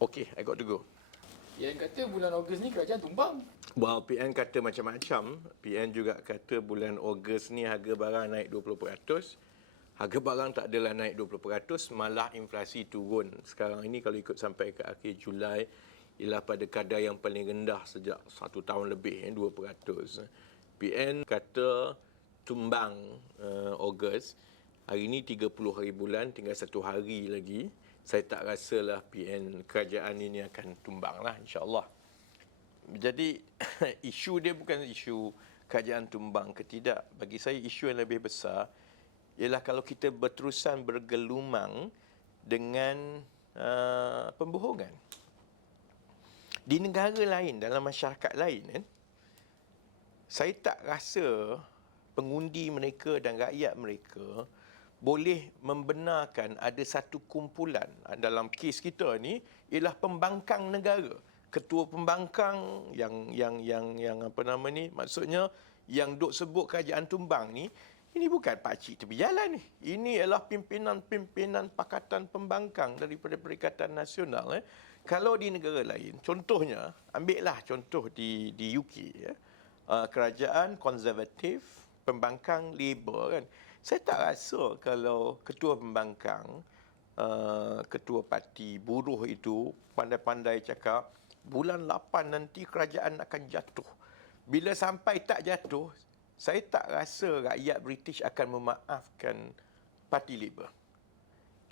Okay, I got to go. Yang kata bulan Ogos ni kerajaan tumbang. Well, PN kata macam-macam. PN juga kata bulan Ogos ni harga barang naik 20%. Harga barang tak adalah naik 20%, malah inflasi turun. Sekarang ini kalau ikut sampai ke akhir Julai, ialah pada kadar yang paling rendah sejak 1 tahun lebih, 2%. PN kata tumbang Ogos. Hari ini 30 hari bulan, tinggal 1 hari lagi. Saya tak rasalah PN kerajaan ini akan tumbang lah, insyaAllah. Jadi isu dia bukan isu kerajaan tumbang ke tidak. Bagi saya isu yang lebih besar ialah kalau kita berterusan bergelumang dengan pembohongan. Di negara lain, dalam masyarakat lain, saya tak rasa pengundi mereka dan rakyat mereka boleh membenarkan ada satu kumpulan, dalam kes kita ni ialah pembangkang negara. Ketua pembangkang yang apa nama ni, maksudnya yang duk sebut kerajaan tumbang ni, ini bukan pakcik tepi jalan ni. Ini ialah pimpinan-pimpinan Pakatan Pembangkang daripada Perikatan Nasional. Kalau di negara lain, contohnya, ambillah contoh di UK, kerajaan konservatif, pembangkang Labour kan. Saya tak rasa kalau ketua pembangkang, ketua parti buruh itu pandai-pandai cakap, bulan 8 nanti kerajaan akan jatuh. Bila sampai tak jatuh, saya tak rasa rakyat British akan memaafkan parti Labour.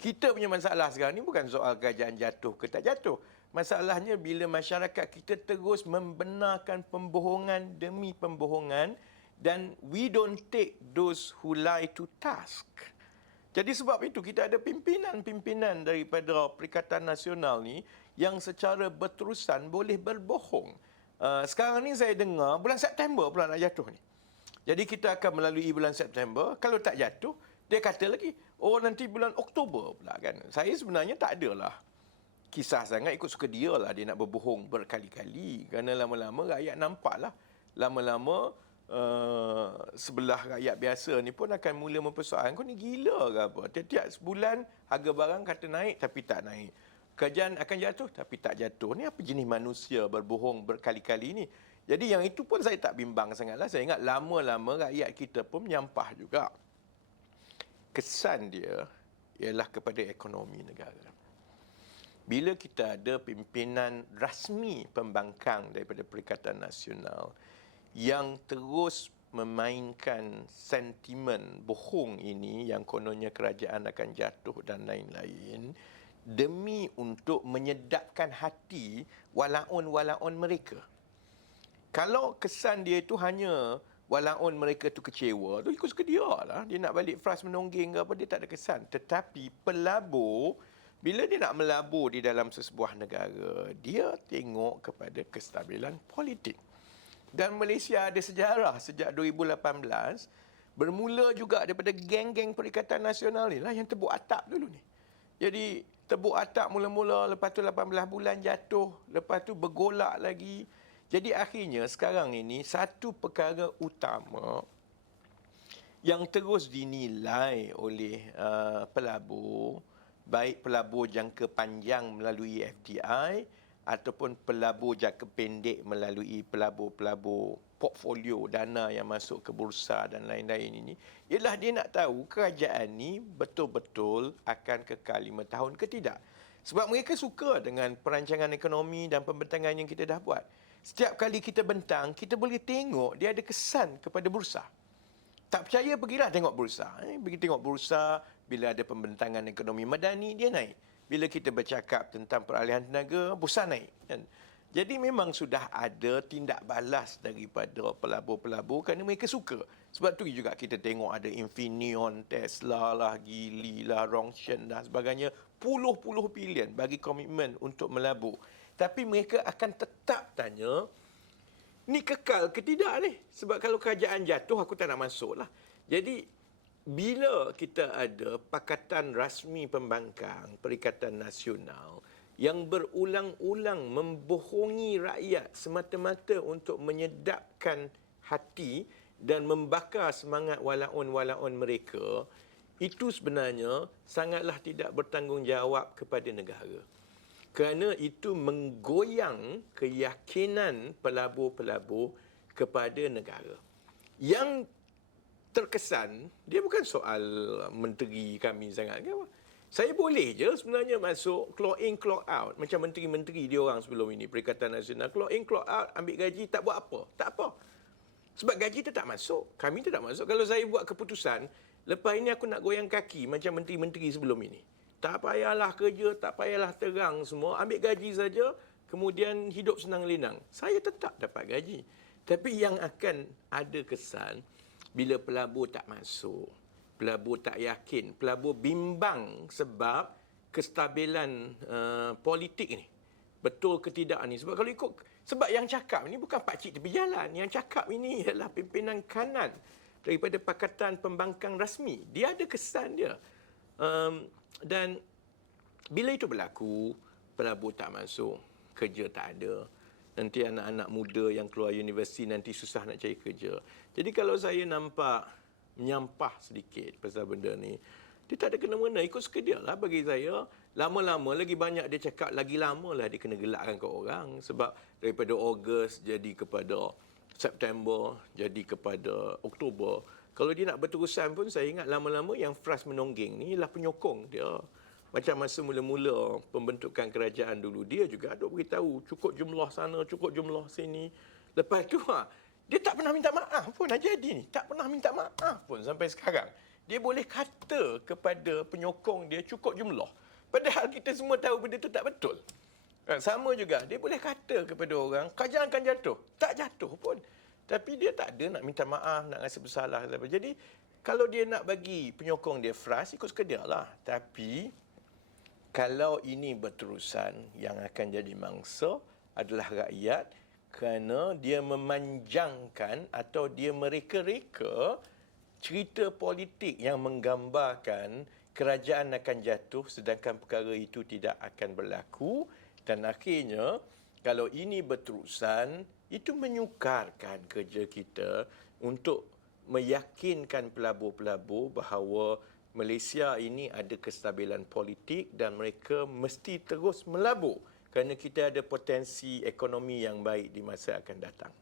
Kita punya masalah sekarang ni bukan soal kerajaan jatuh ke tak jatuh. Masalahnya bila masyarakat kita terus membenarkan pembohongan demi pembohongan, dan we don't take those who lie to task. Jadi sebab itu kita ada pimpinan-pimpinan daripada Perikatan Nasional ni yang secara berterusan boleh berbohong. Sekarang ni saya dengar bulan September pula nak jatuh ni. Jadi kita akan melalui bulan September. Kalau tak jatuh, dia kata lagi, oh nanti bulan Oktober pula kan. Saya sebenarnya tak adalah kisah sangat, ikut suka dia lah dia nak berbohong berkali-kali. Kerana lama-lama rakyat nampak lah. Lama-lama sebelah rakyat biasa ni pun akan mula mempersoalkan, kau ni gila ke apa? Tiap-tiap sebulan harga barang kata naik tapi tak naik. Kerajaan akan jatuh tapi tak jatuh. Ni apa jenis manusia berbohong berkali-kali ni? Jadi yang itu pun saya tak bimbang sangatlah. Saya ingat lama-lama rakyat kita pun menyampah juga. Kesan dia ialah kepada ekonomi negara. Bila kita ada pimpinan rasmi pembangkang daripada Perikatan Nasional yang terus memainkan sentimen bohong ini, yang kononnya kerajaan akan jatuh dan lain-lain, demi untuk menyedapkan hati walaun-walaun mereka. Kalau kesan dia itu hanya walaun mereka tu kecewa, tu ikut suka dia lah. Dia nak balik frust menongging ke apa, dia tak ada kesan. Tetapi pelabur, bila dia nak melabur di dalam sesebuah negara, dia tengok kepada kestabilan politik. Dan Malaysia ada sejarah sejak 2018, bermula juga daripada geng-geng Perikatan Nasional ni lah yang tebuk atap dulu ni. Jadi tebuk atap mula-mula, lepas tu 18 bulan jatuh, lepas tu bergolak lagi. Jadi akhirnya sekarang ini satu perkara utama yang terus dinilai oleh pelabur, baik pelabur jangka panjang melalui FDI ataupun pelabur jangka pendek melalui pelabur-pelabur portfolio dana yang masuk ke bursa dan lain-lain ini, ialah dia nak tahu kerajaan ni betul-betul akan kekal 5 tahun ke tidak. Sebab mereka suka dengan perancangan ekonomi dan pembentangan yang kita dah buat. Setiap kali kita bentang, kita boleh tengok dia ada kesan kepada bursa. Tak percaya, pergilah tengok bursa. Pergi tengok bursa, bila ada pembentangan ekonomi madani, dia naik. Bila kita bercakap tentang peralihan tenaga, bursa naik. Jadi memang sudah ada tindak balas daripada pelabur-pelabur kerana mereka suka. Sebab tu juga kita tengok ada Infineon, Tesla lah, Geely lah, Rongshan dan sebagainya. Puluh-puluh bilion bagi komitmen untuk melabur. Tapi mereka akan tetap tanya, ni kekal ke tidak ni? Sebab kalau kerajaan jatuh, aku tak nak masuk lah. Jadi, bila kita ada Pakatan Rasmi Pembangkang Perikatan Nasional yang berulang-ulang membohongi rakyat semata-mata untuk menyedapkan hati dan membakar semangat walaun-walaun mereka, itu sebenarnya sangatlah tidak bertanggungjawab kepada negara. kerana itu menggoyang keyakinan pelabur-pelabur kepada negara. Yang terkesan, dia bukan soal menteri kami sangat ke apa. Saya boleh je sebenarnya masuk clock in, clock out. Macam menteri-menteri dia orang sebelum ini, Perikatan Nasional. Clock in, clock out, ambil gaji, tak buat apa. Tak apa. Sebab gaji tu tak masuk. Kami tu tak masuk. Kalau saya buat keputusan, lepas ini aku nak goyang kaki macam menteri-menteri sebelum ini. Tak payahlah kerja, tak payahlah terang semua. Ambil gaji saja, kemudian hidup senang lenang. Saya tetap dapat gaji. Tapi yang akan ada kesan, bila pelabur tak masuk, pelabur tak yakin, pelabur bimbang sebab kestabilan politik ni. Betul ke tidak ni? Sebab kalau ikut, sebab yang cakap ni bukan pakcik tepi jalan. Yang cakap ini ialah pimpinan kanan daripada Pakatan Pembangkang Rasmi. Dia ada kesan dia. Dan bila itu berlaku, pelabur tak masuk, kerja tak ada. Nanti anak-anak muda yang keluar universiti nanti susah nak cari kerja. Jadi kalau saya nampak menyampah sedikit pasal benda ni, dia tak ada kena-mena, ikut suka dia lah bagi saya. Lama-lama lagi banyak dia cakap, lagi lama lah dia kena gelakkan ke orang. Sebab daripada Ogos jadi kepada September, jadi kepada Oktober. Kalau dia nak berterusan pun, saya ingat lama-lama yang frust menongging ni ialah penyokong dia. Macam masa mula-mula pembentukan kerajaan dulu, dia juga ada beritahu cukup jumlah sana, cukup jumlah sini. Lepas tu, dia tak pernah minta maaf pun Najadi ni. Tak pernah minta maaf pun sampai sekarang. Dia boleh kata kepada penyokong dia cukup jumlah. Padahal kita semua tahu benda tu tak betul. Sama juga, dia boleh kata kepada orang, kerajaan akan jatuh. Tak jatuh pun. Tapi dia tak ada nak minta maaf, nak rasa bersalah. Jadi, kalau dia nak bagi penyokong dia frust, ikut suka dia lah. Tapi, kalau ini berterusan, yang akan jadi mangsa adalah rakyat kerana dia memanjangkan atau dia mereka-reka cerita politik yang menggambarkan kerajaan akan jatuh sedangkan perkara itu tidak akan berlaku. Dan akhirnya, kalau ini berterusan, itu menyukarkan kerja kita untuk meyakinkan pelabur-pelabur bahawa Malaysia ini ada kestabilan politik dan mereka mesti terus melabur kerana kita ada potensi ekonomi yang baik di masa akan datang.